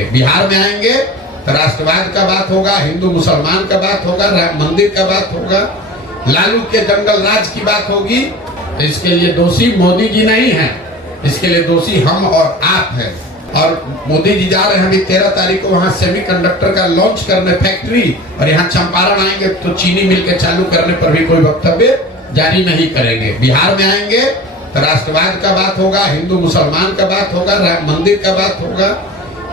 करेंगे। बिहार में आएंगे तो राष्ट्रवाद का बात होगा, हिंदू मुसलमान का बात होगा, राम मंदिर का बात होगा, लालू के जंगल राज की बात होगी। इसके लिए दोषी मोदी जी नहीं है, इसके लिए दोषी हम और आप हैं। और मोदी जी जा रहे हैं अभी 13 तारीख को वहां सेमीकंडक्टर का लॉन्च करने फैक्ट्री, और यहाँ चंपारण आएंगे तो चीनी मिल के चालू करने पर भी कोई वक्तव्य जारी नहीं करेंगे। बिहार में आएंगे तो राष्ट्रवाद का बात होगा, हिंदू मुसलमान का बात होगा, राम मंदिर का बात होगा,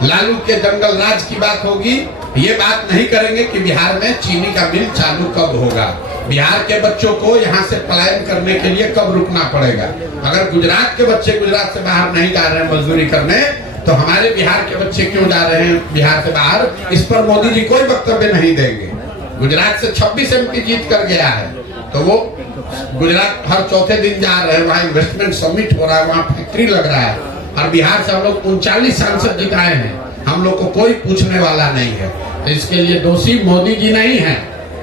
लालू के जंगल राज की बात होगी। ये बात नहीं करेंगे कि बिहार में चीनी का मिल चालू कब होगा, बिहार के बच्चों को यहाँ से पलायन करने के लिए कब रुकना पड़ेगा। अगर गुजरात के बच्चे गुजरात से बाहर नहीं जा रहे हैं मजदूरी करने, तो हमारे बिहार के बच्चे क्यों जा रहे हैं बिहार से बाहर, इस पर मोदी जी कोई वक्तव्य नहीं देंगे। गुजरात से 26 MP जीत कर गया है, तो वो गुजरात हर चौथे दिन जा रहे हैं, वहाँ इन्वेस्टमेंट समिट हो रहा है, वहाँ फैक्ट्री लग रहा है, और बिहार से हम लोग 39 सांसद जिताए हैं, हम लोग को कोई पूछने वाला नहीं है। तो इसके लिए दोषी मोदी जी नहीं है,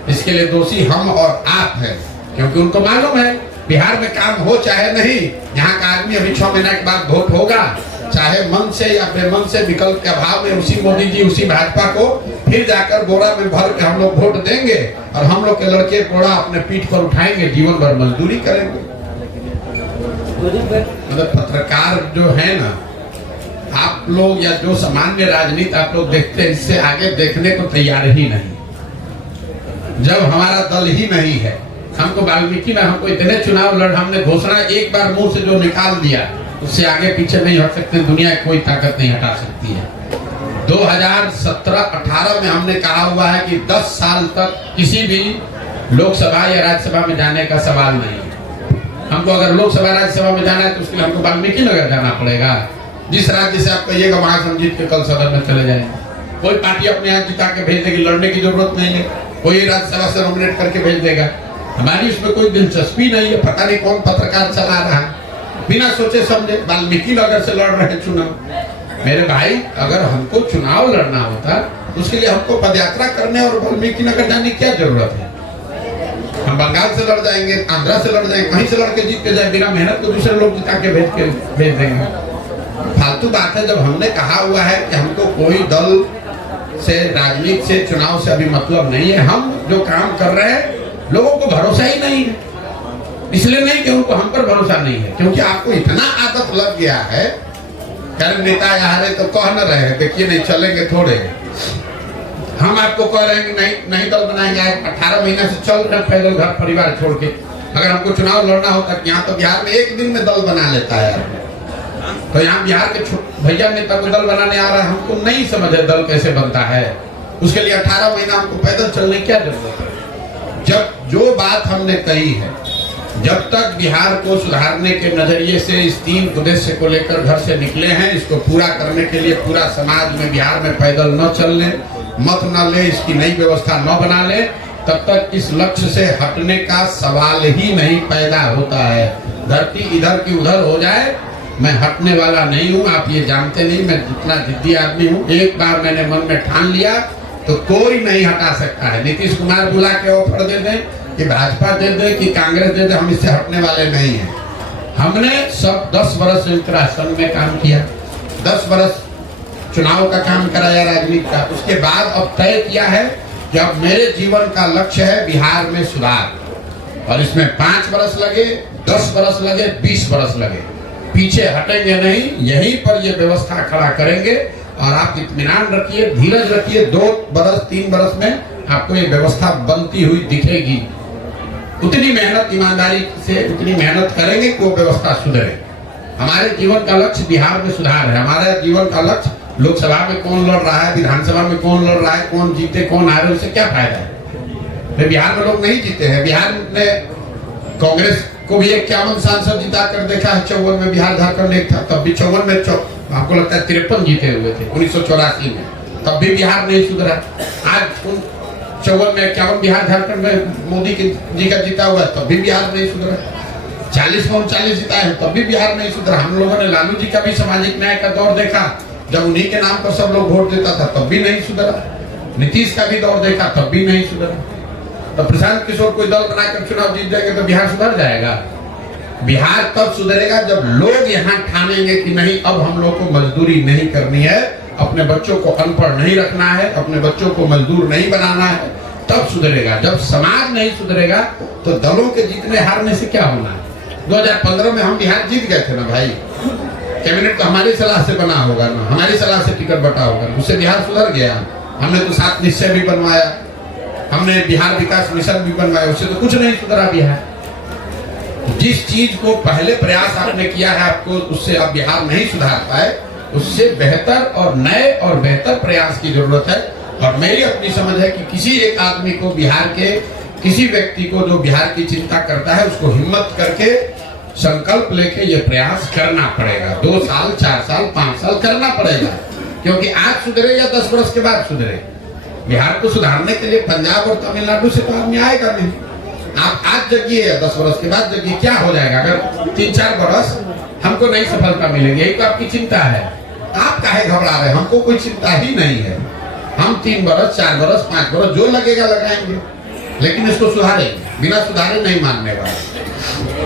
इसके लिए दोषी हम और आप हैं, क्योंकि उनको मालूम है बिहार में काम हो चाहे नहीं, यहाँ का आदमी अभी 6 महीने के बाद वोट होगा, चाहे मन से या बेमन से, विकल्प के अभाव में उसी मोदी जी उसी भाजपा को फिर जाकर बोरा में भर के हम लोग वोट देंगे, और हम लोग के लड़के बोरा अपने पीठ पर उठाएंगे, जीवन भर मजदूरी करेंगे। मतलब पत्रकार जो है ना, आप लोग या जो सामान्य राजनीति आप लोग देखते हैं, इससे आगे देखने को तैयार ही नहीं। जब हमारा दल ही नहीं है, हमको वाल्मीकि में हमको इतने चुनाव लड़, हमने घोषणा एक बार मुंह से जो निकाल दिया, उससे आगे पीछे नहीं हट सकते, दुनिया की कोई ताकत नहीं हटा सकती है। 2017-18 में हमने कहा हुआ है कि 10 साल तक किसी भी लोकसभा या राज्यसभा में जाने का सवाल नहीं है। हमको अगर लोकसभा राज्यसभा में जाना है तो उसके लिए हमको वाल्मीकि नगर जाना पड़ेगा। जिस राज्य से आप कहिएगा वहां से हम जीत के कल सदन में चले जाएंगे। कोई पार्टी अपने यहाँ जिता के भेज देगी, लड़ने की जरूरत नहीं है, कोई राज्यसभा से नॉमिनेट करके भेज देगा। हमारी उसमें कोई दिलचस्पी नहीं है। पता नहीं कौन पत्रकार चला रहा है, बिना सोचे समझे वाल्मीकि नगर से लड़ रहे चुनाव। मेरे भाई, अगर हमको चुनाव लड़ना होता उसके लिए हमको पदयात्रा करने और वाल्मीकि नगर जाने की क्या जरूरत है। हम बंगाल से लड़ जाएंगे, आंध्रा से लड़ जाएंगे, कहीं से लड़ के जीत के जाए, बिना मेहनत को दूसरे लोग जिता के भेज देंगे। फालतू बात है। जब हमने कहा हुआ है कि हमको कोई दल से, राजनीति से, चुनाव से अभी मतलब नहीं है, हम जो काम कर रहे हैं लोगों को भरोसा ही नहीं है। इसलिए नहीं कि उनको हम पर भरोसा नहीं है, क्योंकि आपको इतना आदत लग गया है। कर नेता आ रहे तो कह न रहे, देखिए नहीं चलेंगे थोड़े। हम आपको कह रहे हैं कि नहीं दल बनाएंगे। 18 महीने से चल रहे पैदल घर परिवार छोड़ के। अगर हमको चुनाव लड़ना होता, यहाँ तो बिहार में एक दिन में दल बना लेता है। तो यहाँ बिहार के भैया नेता को दल बनाने आ रहा है, हमको नहीं समझ है दल कैसे बनता है। उसके लिए 18 महीना हमको पैदल चलने की क्या जरूरत है। जब जो बात हमने कही है, जब तक बिहार को सुधारने के नजरिए से इस 3 उद्देश्य को लेकर घर से निकले हैं, इसको पूरा करने के लिए पूरा समाज में बिहार में पैदल न चलने, मत न ले, इसकी नई व्यवस्था न बना ले, तब तक इस लक्ष्य से हटने का सवाल ही नहीं पैदा होता है। धरती इधर की उधर हो जाए, मैं हटने वाला नहीं हूँ। आप ये जानते नहीं मैं जितना जिद्दी आदमी हूँ। एक बार मैंने मन में ठान लिया तो कोई नहीं हटा सकता है। नीतीश कुमार बुला के ऑफर दे दें कि भाजपा दे दे कि कांग्रेस दे दे, हम इससे हटने वाले नहीं हैं। हमने सब 10 वर्ष संयुक्त राष्ट्र संघ में काम किया, 10 वर्ष चुनाव का काम कराया राजनीति का। उसके बाद अब तय किया है कि अब मेरे जीवन का लक्ष्य है बिहार में सुधार, और इसमें 5 वर्ष लगे, 10 वर्ष लगे, 20 वर्ष लगे, पीछे हटेंगे नहीं। यहीं पर ये व्यवस्था खड़ा करेंगे, और आप इत्मीनान रखिए, धीरज रखिए। 2 वर्ष 3 वर्ष में आपको ये व्यवस्था बनती हुई दिखेगी। उतनी मेहनत ईमानदारी से उतनी मेहनत करेंगे कि वो व्यवस्था सुधरे। हमारे जीवन का लक्ष्य बिहार में सुधार है। हमारा जीवन का लक्ष्य लोकसभा में कौन लड़ रहा है, विधानसभा में कौन लड़ रहा है, कौन जीते कौन हारे, उससे क्या फायदा है। बिहार में लोग नहीं जीते हैं। बिहार में कांग्रेस को भी 51 सांसद जिता कर देखा है। 54 में बिहार झारखंड एक था, तब भी 54 में आपको लगता है 53 जीते हुए थे 1984 में, तब भी बिहार नहीं सुधरा। आज 54 में 51 बिहार झारखंड में मोदी जी का जीता हुआ है, तब भी बिहार नहीं सुधरा। 40 में 39 जिताए हैं, तब भी बिहार नहीं सुधरा। हम लोगों ने लालू जी का भी सामाजिक न्याय का दौर देखा, जब उन्हीं के नाम पर सब लोग वोट देता था, तब भी नहीं सुधरा। नीतीश का भी दौर देखा, तब भी नहीं सुधरा। तो प्रशांत किशोर कोई दल बनाकर चुनाव जीत जाएंगे तो बिहार सुधर जाएगा। बिहार तब सुधरेगा जब लोग यहाँ ठानेंगे कि नहीं, अब हम लोग को मजदूरी नहीं करनी है, अपने बच्चों को अनपढ़ नहीं रखना है, अपने बच्चों को मजदूर नहीं बनाना है, तब सुधरेगा। जब समाज नहीं सुधरेगा तो दलों के जीतने हारने से क्या होना है। 2015 में हम बिहार जीत गए थे ना भाई, कैबिनेट तो हमारी सलाह से बना होगा ना, हमारी सलाह से टिकट बटा होगा, उससे बिहार सुधर गया। हमने तो 7 निश्चय भी बनवाया, हमने बिहार विकास मिशन भी बनवाया, उससे तो कुछ नहीं सुधरा बिहार। जिस चीज को पहले प्रयास आपने किया है आपको उससे अब बिहार नहीं सुधार पाए, उससे बेहतर और नए और बेहतर प्रयास की जरूरत है। और मेरी अपनी समझ है कि किसी एक आदमी को, बिहार के किसी व्यक्ति को जो बिहार की चिंता करता है, उसको हिम्मत करके संकल्प लेके ये प्रयास करना पड़ेगा। 2 साल 4 साल 5 साल करना पड़ेगा, क्योंकि आज सुधरे या 10 वर्ष के बाद सुधरे। बिहार को सुधारने के लिए पंजाब और तमिलनाडु से तो आदमी आएगा नहीं। आप आज जगिए या 10 वर्ष के बाद जगिए, क्या हो जाएगा अगर 3-4 वर्ष हमको नहीं सफलता मिलेगी? यही तो आपकी चिंता है। आप काहे घबरा रहे हैं? हमको कोई चिंता ही नहीं है। हम 3 वर्ष 4 वर्ष 5 वर्ष जो लगेगा लगाएंगे, लेकिन इसको सुधारेंगे, बिना सुधारे नहीं मानने वाले।